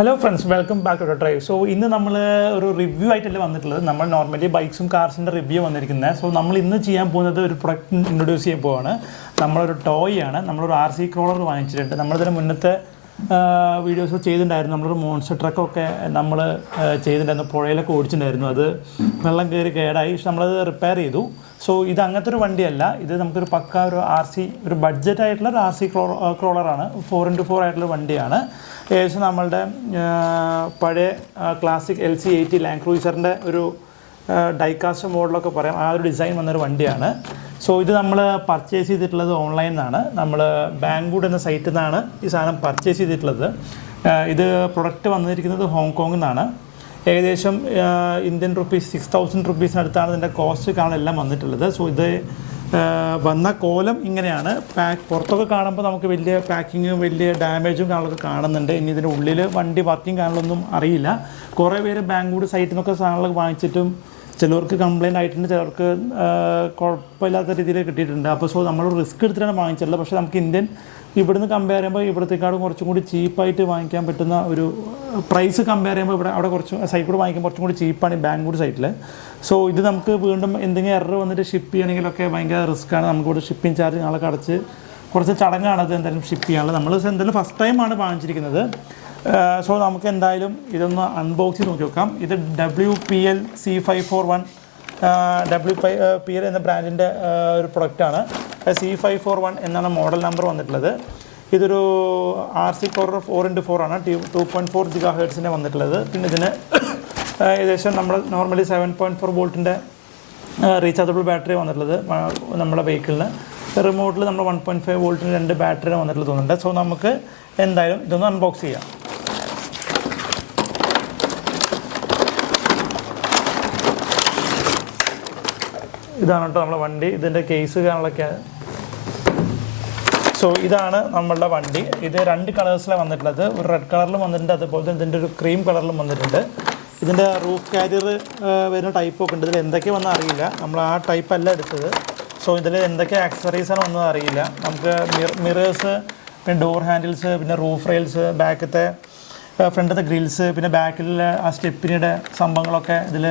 Hello friends, welcome back to drive. So ഇന്ന് നമ്മൾ ഒരു റിവ്യൂ ആയിട്ടല്ല വന്നിട്ടുള്ളത്. നമ്മൾ നോർമലി ബൈക്സും കാർസിൻ്റെ റിവ്യൂ വന്നിരിക്കുന്നത്. സോ നമ്മൾ ഇന്ന് ചെയ്യാൻ പോകുന്നത് ഒരു പ്രൊഡക്റ്റ് ഇൻട്രൊഡ്യൂസ് ചെയ്യാൻ പോവാണ്. നമ്മളൊരു ടോയ് ആണ്. നമ്മളൊരു RC ക്രോളർ വാങ്ങിച്ചിട്ടുണ്ട്. നമ്മളിതിന് മുന്നത്തെ വീഡിയോസ് ചെയ്തിട്ടുണ്ടായിരുന്നു. നമ്മളൊരു മോൺസ്റ്റർ ട്രക്കൊക്കെ നമ്മൾ ചെയ്തിട്ടുണ്ടായിരുന്നു. പുഴയിലൊക്കെ ഓടിച്ചിട്ടുണ്ടായിരുന്നു. അത് വെള്ളം കയറി കേടായി. പക്ഷെ നമ്മളത് റിപ്പയർ ചെയ്തു. സോ ഇത് അങ്ങനത്തെ ഒരു വണ്ടിയല്ല. ഇത് നമുക്കൊരു പക്ക ഒരു ഒരു ബഡ്ജറ്റ് ആയിട്ടുള്ള ഒരു RC ക്രോളറാണ്. 4x4 ആയിട്ടുള്ള വണ്ടിയാണ്. ഏകദേശം നമ്മളുടെ പഴയ ക്ലാസിക് LC80 ലാൻഡ് ക്രൂയിസറിൻ്റെ ഒരു ഡൈകാസ്റ്റ് മോഡലൊക്കെ പറയാം. ആ ഒരു ഡിസൈൻ വന്നൊരു വണ്ടിയാണ്. സോ ഇത് നമ്മൾ പർച്ചേസ് ചെയ്തിട്ടുള്ളത് ഓൺലൈനിൽ നിന്നാണ്. നമ്മൾ ബാങ്കൂഡ് എന്ന സൈറ്റിൽ നിന്നാണ് ഈ സാധനം പർച്ചേസ് ചെയ്തിട്ടുള്ളത്. ഇത് പ്രൊഡക്റ്റ് വന്നിരിക്കുന്നത് ഹോങ്കോങ്ങിൽ നിന്നാണ്. ഏകദേശം ഇന്ത്യൻ റുപ്പീസ് 6000 റുപ്പീസിനടുത്താണ് ഇതിൻ്റെ കോസ്റ്റ് കാണാനെല്ലാം വന്നിട്ടുള്ളത്. സോ ഇത് വന്ന കോലം ഇങ്ങനെയാണ്. പുറത്തൊക്കെ കാണുമ്പോൾ നമുക്ക് വലിയ പാക്കിങ്ങും വലിയ ഡാമേജും കാണലൊക്കെ കാണുന്നുണ്ട്. ഇനി ഇതിൻ്റെ ഉള്ളിൽ വണ്ടി വർക്കിംഗ് കാണലൊന്നും അറിയില്ല. കുറേ പേര് ബാങ്കൂഡ് സൈറ്റിൽ നിന്നൊക്കെ സാധനങ്ങൾ വാങ്ങിച്ചിട്ടും ചിലവർക്ക് കംപ്ലയിൻ്റ് ആയിട്ടുണ്ട്, ചിലർക്ക് കുഴപ്പമില്ലാത്ത രീതിയിൽ കിട്ടിയിട്ടുണ്ട്. അപ്പോൾ സോ നമ്മൾ റിസ്ക് എടുത്തിട്ടാണ് വാങ്ങിച്ചിട്ടുള്ളത്. പക്ഷേ നമുക്ക് ഇന്ത്യൻ ഇവിടുന്ന് കമ്പയർ ചെയ്യുമ്പോൾ ഇവിടത്തേക്കാളും കുറച്ചും കൂടി ചീപ്പായിട്ട് വാങ്ങിക്കാൻ പറ്റുന്ന ഒരു പ്രൈസ് കമ്പയർ ചെയ്യുമ്പോൾ അവിടെ കുറച്ച് സൈറ്റിൽ വാങ്ങിക്കാൻ കുറച്ചും കൂടി ചീപ്പാണ് ഈ ബാങ്കൂഡ് സൈറ്റിൽ. സോ ഇത് നമുക്ക് വീണ്ടും എന്തെങ്കിലും എറർ വന്നിട്ട് ഷിപ്പ് ചെയ്യണമെങ്കിലൊക്കെ ഭയങ്കര റിസ്ക്കാണ്. നമുക്കിവിടെ ഷിപ്പിംഗ് ചാർജ് നാളെ അടച്ച് കുറച്ച് ചടങ്ങാണ് അത് എന്തായാലും ഷിപ്പ് ചെയ്യാനുള്ളത്. നമ്മൾ എന്തായാലും ഫസ്റ്റ് ടൈമാണ് വാങ്ങിച്ചിരിക്കുന്നത്. സോ നമുക്ക് എന്തായാലും ഇതൊന്ന് അൺബോക്സ് ചെയ്ത് നോക്കി നോക്കാം. ഇത് WPL C541 WPL എന്ന ബ്രാൻഡിൻ്റെ ഒരു പ്രൊഡക്റ്റാണ്. C541 എന്നാണ് മോഡൽ നമ്പർ വന്നിട്ടുള്ളത്. ഇതൊരു RC ക്രോളർ 4x4 ആണ്. 2.4 GHz വന്നിട്ടുള്ളത്. പിന്നെ ഇതിന് ഏകദേശം നമ്മൾ നോർമലി 7.4 വോൾട്ടിൻ്റെ റീചാർജബിൾ ബാറ്ററി വന്നിട്ടുള്ളത് നമ്മുടെ വെഹിക്കിളിന്. റിമോട്ടിൽ നമ്മൾ 1.5 വോൾട്ടിന് 2 ബാറ്ററി വന്നിട്ടുള്ളത് തോന്നുന്നുണ്ട്. സോ നമുക്ക് എന്തായാലും ഇതൊന്ന് അൺബോക്സ് ചെയ്യാം. ഇതാണ് കേട്ടോ നമ്മുടെ വണ്ടി. ഇതിൻ്റെ കേസ് കാണലൊക്കെ. സോ ഇതാണ് നമ്മളുടെ വണ്ടി. ഇത് 2 കളേഴ്സിലാണ് വന്നിട്ടുള്ളത്. ഒരു റെഡ് കളറിലും വന്നിട്ടുണ്ട്, അതുപോലെ തന്നെ ഇതിൻ്റെ ഒരു ക്രീം കളറിലും വന്നിട്ടുണ്ട്. ഇതിൻ്റെ റൂഫ് കാരിയർ വരുന്ന ടൈപ്പൊക്കെ ഉണ്ട്. ഇതിൽ എന്തൊക്കെ വന്നാൽ അറിയില്ല. നമ്മൾ ആ ടൈപ്പ് അല്ല എടുത്തത്. സോ ഇതിൽ എന്തൊക്കെ ആക്സസറീസാണ് വന്നത് അറിയില്ല. നമുക്ക് മിറേഴ്സ്, പിന്നെ ഡോർ ഹാൻഡിൽസ്, പിന്നെ റൂഫ് റെയിൽസ്, ബാക്കത്തെ ഫ്രണ്ടത്തെ ഗ്രിൽസ്, പിന്നെ ബാക്കിലെ ആ സ്റ്റെപ്പിനിയുടെ സംഭവങ്ങളൊക്കെ ഇതിൽ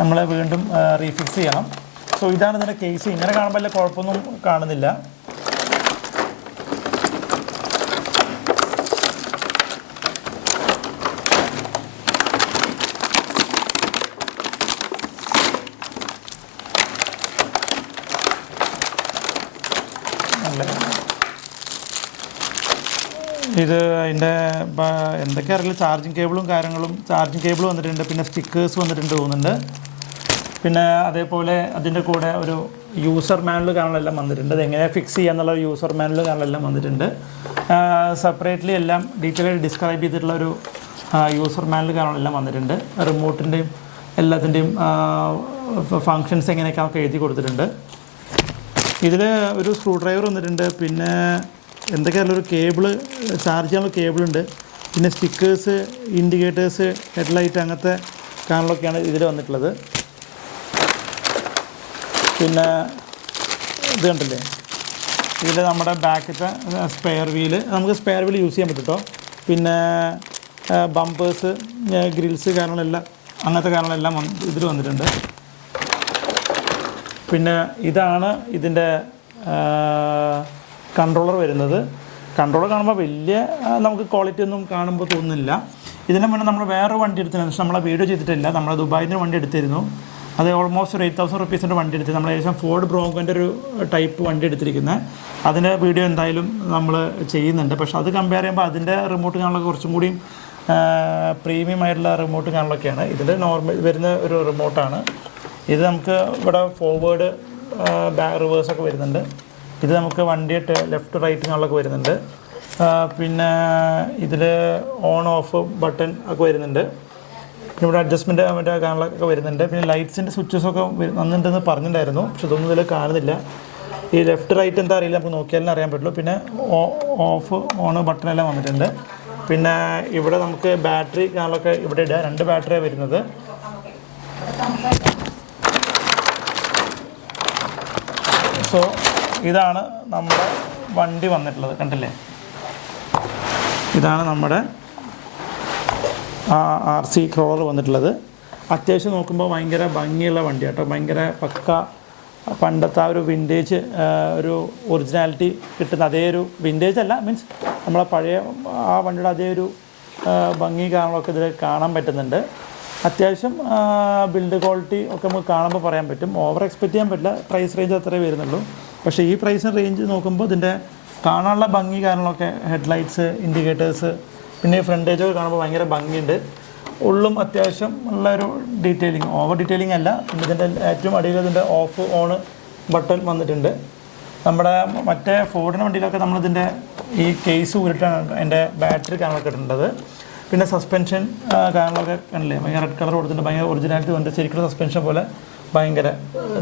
നമ്മൾ വീണ്ടും റീഫിക്സ് ചെയ്യണം. സോ ഇതാണ് ഇതിൻ്റെ കേസ്. ഇങ്ങനെ കാണുമ്പോൾ വലിയ കുഴപ്പമൊന്നും കാണുന്നില്ല. ഇത് അതിൻ്റെ എന്തൊക്കെ അറിയില്ല. ചാർജിങ് കേബിളും ചാർജിങ് കേബിൾ വന്നിട്ടുണ്ട്. പിന്നെ സ്റ്റിക്കേഴ്സ് വന്നിട്ടുണ്ട് തോന്നുന്നുണ്ട്. പിന്നെ അതേപോലെ അതിൻ്റെ കൂടെ ഒരു യൂസർ മാനുവൽ കാണലെല്ലാം വന്നിട്ടുണ്ട്. അത് എങ്ങനെ ഫിക്സ് ചെയ്യാന്നുള്ള യൂസർ മാനുവൽ കാണലെല്ലാം വന്നിട്ടുണ്ട്. സെപ്പറേറ്റ്ലി എല്ലാം ഡീറ്റെയിൽ ആയിട്ട് ഡിസ്ക്രൈബ് ചെയ്തിട്ടുള്ള ഒരു യൂസർ മാനുവൽ കാണലെല്ലാം വന്നിട്ടുണ്ട്. റിമോട്ടിൻ്റെയും എല്ലാത്തിൻ്റെയും ഫങ്ഷൻസ് എങ്ങനെയൊക്കെ എഴുതി കൊടുത്തിട്ടുണ്ട്. ഇതിൽ ഒരു സ്ക്രൂ ഡ്രൈവർ വന്നിട്ടുണ്ട്. പിന്നെ എന്തൊക്കെയല്ല ഒരു കേബിള്, ചാർജ് ചെയ്യാനുള്ള കേബിളുണ്ട്. പിന്നെ സ്റ്റിക്കേഴ്സ്, ഇൻഡിക്കേറ്റേഴ്സ്, ഹെഡ്ലൈറ്റ്, അങ്ങനത്തെ കാണലൊക്കെയാണ് ഇതിൽ വന്നിട്ടുള്ളത്. പിന്നെ ഇത് കണ്ടില്ലേ, ഇതിൽ നമ്മുടെ ബാക്കത്തെ സ്പെയർ വീല്, നമുക്ക് സ്പെയർ വീല് യൂസ് ചെയ്യാൻ പറ്റും കേട്ടോ. പിന്നെ ബമ്പേഴ്സ്, ഗ്രിൽസ് കാര്യങ്ങളെല്ലാം, അങ്ങനത്തെ കാര്യങ്ങളെല്ലാം ഇതിൽ വന്നിട്ടുണ്ട്. പിന്നെ ഇതാണ് ഇതിൻ്റെ കൺട്രോളർ വരുന്നത്. കൺട്രോളർ കാണുമ്പോൾ വലിയ നമുക്ക് ക്വാളിറ്റി ഒന്നും കാണുമ്പോൾ തോന്നുന്നില്ല. ഇതിന് മുന്നേ നമ്മൾ വേറെ വണ്ടി എടുത്തിരുന്നു. പക്ഷേ നമ്മളെ വീഡിയോ ചെയ്തിട്ടില്ല. നമ്മൾ ദുബായിൽ നിന്ന് വണ്ടി എടുത്തിരുന്നു. അത് ഓൾമോസ്റ്റ് ഒരു 8000 റുപ്പീസിൻ്റെ വണ്ടി എടുത്ത് നമ്മൾ ഏകദേശം ഫോർഡ് ബ്രോങ്കോൻ്റെ ഒരു ടൈപ്പ് വണ്ടി എടുത്തിരിക്കുന്നത്. അതിൻ്റെ വീഡിയോ എന്തായാലും നമ്മൾ ചെയ്യുന്നുണ്ട്. പക്ഷേ അത് കമ്പയർ ചെയ്യുമ്പോൾ അതിൻ്റെ റിമോട്ട് കാണലൊക്കെ കുറച്ചും കൂടിയും പ്രീമിയം ആയിട്ടുള്ള റിമോട്ട് കാണലൊക്കെയാണ്. ഇതിൽ നോർമൽ വരുന്ന ഒരു റിമോട്ടാണ്. ഇത് നമുക്ക് ഇവിടെ ഫോർവേഡ്, റിവേഴ്സൊക്കെ വരുന്നുണ്ട്. ഇത് നമുക്ക് വണ്ടിയിട്ട് ലെഫ്റ്റ് റൈറ്റ് കാണലൊക്കെ വരുന്നുണ്ട്. പിന്നെ ഇതിൽ ഓൺ ഓഫ് ബട്ടൺ ഒക്കെ വരുന്നുണ്ട്. ഇവിടെ അഡ്ജസ്റ്റ്മെൻറ്റ് മറ്റേ കാണലൊക്കെ വരുന്നുണ്ട്. പിന്നെ ലൈറ്റ്സിൻ്റെ സ്വിച്ചസൊക്കെ വന്നിട്ടുണ്ടെന്ന് പറഞ്ഞിട്ടുണ്ടായിരുന്നു. പക്ഷെ ഇതൊന്നും ഇതിൽ കാണുന്നില്ല. ഈ ലെഫ്റ്റ് റൈറ്റ് എന്താ അറിയില്ല, നമുക്ക് നോക്കിയാലും അറിയാൻ പറ്റുള്ളൂ. പിന്നെ ഓഫ് ഓൺ ബട്ടണെല്ലാം വന്നിട്ടുണ്ട്. പിന്നെ ഇവിടെ നമുക്ക് ബാറ്ററി കാണലൊക്കെ ഇവിടെ ഇടുക. 2 ബാറ്ററിയാണ് വരുന്നത്. സോ ഇതാണ് നമ്മുടെ വണ്ടി വന്നിട്ടുള്ളത്. കണ്ടില്ലേ, ഇതാണ് നമ്മുടെ RC ക്രോളർ വന്നിട്ടുള്ളത്. അത്യാവശ്യം നോക്കുമ്പോൾ ഭയങ്കര ഭംഗിയുള്ള വണ്ടി കേട്ടോ. ഭയങ്കര പക്ക പണ്ടത്തെ ആ ഒരു വിൻറ്റേജ് ഒരു ഒറിജിനാലിറ്റി കിട്ടുന്ന അതേ ഒരു വിൻറ്റേജ് അല്ല, മീൻസ് നമ്മളെ പഴയ ആ വണ്ടിയുടെ അതേ ഒരു ഭംഗി കാര്യങ്ങളൊക്കെ ഇതിൽ കാണാൻ പറ്റുന്നുണ്ട്. അത്യാവശ്യം ബിൽഡ് ക്വാളിറ്റി ഒക്കെ നമുക്ക് കാണുമ്പോൾ പറയാൻ പറ്റും. ഓവർ എക്സ്പെക്റ്റ് ചെയ്യാൻ പറ്റില്ല, പ്രൈസ് റേഞ്ച് അത്രേ വരുന്നുള്ളൂ. പക്ഷേ ഈ പ്രൈസ് റേഞ്ച് നോക്കുമ്പോൾ ഇതിൻ്റെ കാണാനുള്ള ഭംഗി കാര്യങ്ങളൊക്കെ ഹെഡ്ലൈറ്റ്സ്, ഇൻഡിക്കേറ്റേഴ്സ്, പിന്നെ ഫ്രണ്ടേജൊക്കെ കാണുമ്പോൾ ഭയങ്കര ഭംഗിയുണ്ട്. ഉള്ളും അത്യാവശ്യം ഉള്ളൊരു ഡീറ്റെയിലിംഗ്, ഓവർ ഡീറ്റെയിലിംഗ് അല്ല. പിന്നെ ഇതിൻ്റെ ഏറ്റവും അടിയിൽ ഇതിൻ്റെ ഓഫ് ഓൺ ബട്ടൺ വന്നിട്ടുണ്ട്. നമ്മുടെ മറ്റേ ഫോർഡിൻ്റെ വണ്ടിയിലൊക്കെ നമ്മളിതിൻ്റെ ഈ കേസ് ഊരിട്ടാണ് അതിൻ്റെ ബാറ്ററി കാര്യങ്ങളൊക്കെ ഇട്ടിട്ടുള്ളത്. പിന്നെ സസ്പെൻഷൻ കാര്യങ്ങളൊക്കെ കണ്ടില്ലേ, ഭയങ്കര റെഡ് കളർ കൊടുത്തിട്ടുണ്ട്. ഭയങ്കര ഒറിജിനാലിറ്റി വന്നിട്ട് ശരിക്കുള്ള സസ്പെൻഷൻ പോലെ ഭയങ്കര.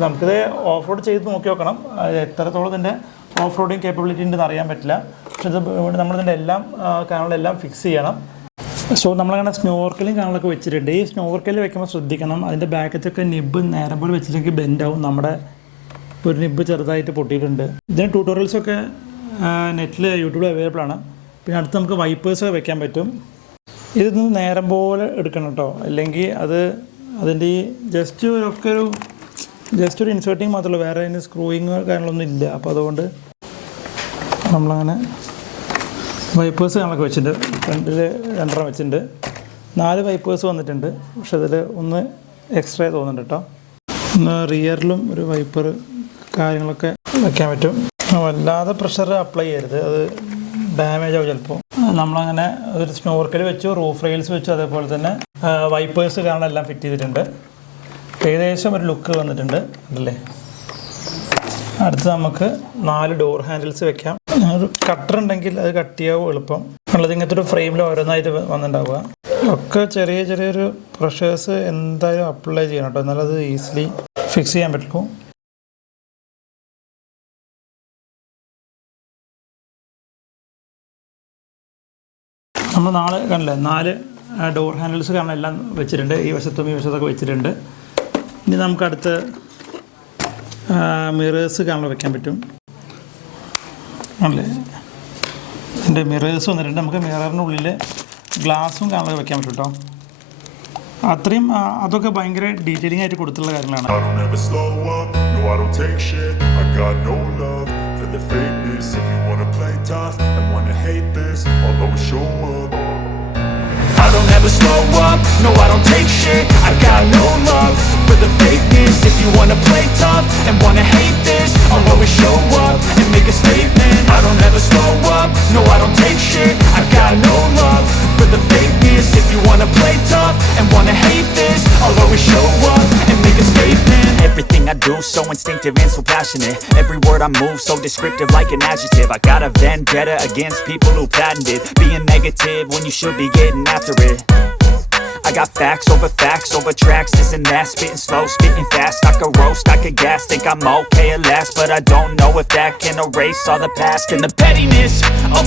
നമുക്കിത് ഓഫ് റോഡ് ചെയ്ത് നോക്കി നോക്കണം എത്രത്തോളം ഇതിൻ്റെ ഓഫ് റോഡിങ് കേപ്പബിലിറ്റി ഉണ്ടെന്ന് അറിയാൻ പറ്റില്ല. പക്ഷേ ഇത് നമ്മളിതിൻ്റെ എല്ലാം കാര്യങ്ങളെല്ലാം ഫിക്സ് ചെയ്യണം. സോ നമ്മളങ്ങനെ സ്നോർക്കലും കാര്യങ്ങളൊക്കെ വെച്ചിട്ടുണ്ട്. ഈ സ്നോർക്കൽ വെക്കുമ്പോൾ ശ്രദ്ധിക്കണം, അതിൻ്റെ ബാക്കത്തൊക്കെ നിബ്ബ് നേരെ പോലെ വെച്ചിട്ടുണ്ടെങ്കിൽ ബെൻഡാവും. നമ്മുടെ ഒരു നിബ്ബ് ചെറുതായിട്ട് പൊട്ടിയിട്ടുണ്ട്. ഇതിന് ട്യൂട്ടോറിയൽസൊക്കെ നെറ്റിൽ യൂട്യൂബിൽ അവൈലബിൾ ആണ്. പിന്നെ അടുത്ത് നമുക്ക് വൈപ്പേഴ്സ് വെക്കാൻ പറ്റും. ഇതൊന്ന് നേരം പോലെ എടുക്കണം കേട്ടോ, അല്ലെങ്കിൽ അതിൻ്റെ ഈ ജസ്റ്റ് ഒരു ഇൻസേർട്ടിങ് മാത്രമേ, വേറെ അതിന് സ്ക്രൂയിങ് കാര്യങ്ങളൊന്നും ഇല്ല. അപ്പോൾ അതുകൊണ്ട് നമ്മളങ്ങനെ വൈപ്പേഴ്സ് കാര്യങ്ങളൊക്കെ വെച്ചിട്ടുണ്ട്. ഫ്രണ്ടിൽ 2 വെച്ചിട്ടുണ്ട്. 4 വൈപ്പേഴ്സ് വന്നിട്ടുണ്ട്. പക്ഷെ അതിൽ ഒന്ന് എക്സ്ട്രാ തോന്നുന്നുണ്ട് കേട്ടോ. ഒന്ന് റിയറിലും ഒരു വൈപ്പർ കാര്യങ്ങളൊക്കെ വയ്ക്കാൻ പറ്റും. വല്ലാതെ പ്രഷർ അപ്ലൈ ചെയ്യരുത്, അത് ഡാമേജ് ആവും ചിലപ്പോൾ. നമ്മളങ്ങനെ ഒരു സ്നോർക്കൽ വെച്ചു, റൂഫ് റെയിൽസ് വെച്ചു, അതേപോലെ തന്നെ വൈപ്പേഴ്സ് കാരണം എല്ലാം ഫിറ്റ് ചെയ്തിട്ടുണ്ട്. ഏകദേശം ഒരു ലുക്ക് വന്നിട്ടുണ്ട് അല്ലേ. അടുത്ത് നമുക്ക് 4 ഡോർ ഹാൻഡിൽസ് വെക്കാം. ഒരു കട്ടർ ഉണ്ടെങ്കിൽ അത് കട്ട് ചെയ്യാവും എളുപ്പം. ഉള്ളത് ഇങ്ങനത്തെ ഒരു ഫ്രെയിമിൽ ഓരോന്നായിട്ട് വന്നിട്ടുണ്ടാവുക. ഒക്കെ ചെറിയൊരു പ്രഷേഴ്സ് എന്തായാലും അപ്ലൈ ചെയ്യണം കേട്ടോ, എന്നാലും അത് ഈസിലി ഫിക്സ് ചെയ്യാൻ പറ്റുള്ളൂ. നമ്മൾ കണ്ടില്ലേ 4 ഡോർ ഹാൻഡിൽസ് കാരണം എല്ലാം വെച്ചിട്ടുണ്ട്. ഈ വശത്തും ഈ വശത്തൊക്കെ വെച്ചിട്ടുണ്ട്. ഇനി നമുക്ക് അടുത്ത് മിറേഴ്സ് കാണാൻ വെക്കാൻ പറ്റും ആണല്ലേ. എൻ്റെ മിറേഴ്സ് വന്നിട്ടുണ്ട്. നമുക്ക് മിററിനുള്ളിൽ ഗ്ലാസും കാണാൻ വെക്കാൻ പറ്റും കേട്ടോ. അത്രയും അതൊക്കെ ഭയങ്കര ഡീറ്റെയിലിംഗ് ആയിട്ട് കൊടുത്തുള്ള കാര്യങ്ങളാണ്. I don't ever slow up, no I don't take shit. I got no love for the fakeness. If you wanna play tough and wanna hate this, I'll always show up and make a statement. I don't ever slow up, no I don't take shit. I got no love for the fakeness. If you wanna play tough and wanna hate this, I'll always show up and make a statement. Everything I do so instinctive and so passionate. Every word I move so descriptive like an adjective. I got a vendetta against people who patented being negative when you should be getting after it. I got facts over tracks, isn't that? Spitting slow, spitting fast, I could roast, I could gas. Think I'm okay at last, but I don't know if that can erase all the past and the pettiness of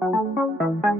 Thank you.